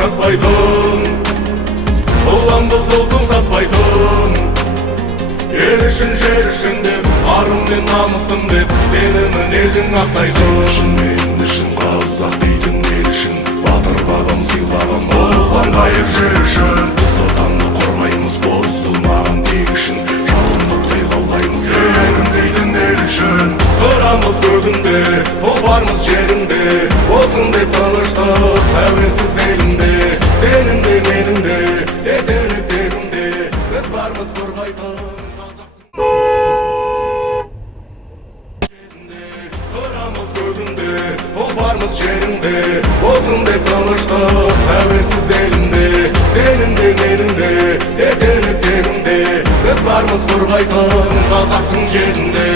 жашатпайтын, ұлан бұзылдың сатпайтын. Ел үшін жер үшін деп, арым мен намысым деп, сенімін елдің ақтайсың. Сен үшін мен үшін қазақ дейтін ел үшін, батыр бабам сыйлаған ұлан қайыр жер үшін. Біз отанды қорғаймыз бұзылмаған тек үшін, жалынды қиғаулаймыз ерім дейтін ел үшін. Тұрамыз көгінде, ұлбармыз жерінде, болсын деп тыныштық тәуелсіз елінде. Сенің де менің де етері тегінде, біз бармыз қорғайтын қазақтың жерінде. Тұрамыз көгінде, ұлбармыз жерінде, болсын деп тыныштық тәуелсіз елінде. Сенің де менің де етері тегінде, біз бармыз қорғайтын қазақтың жерінде.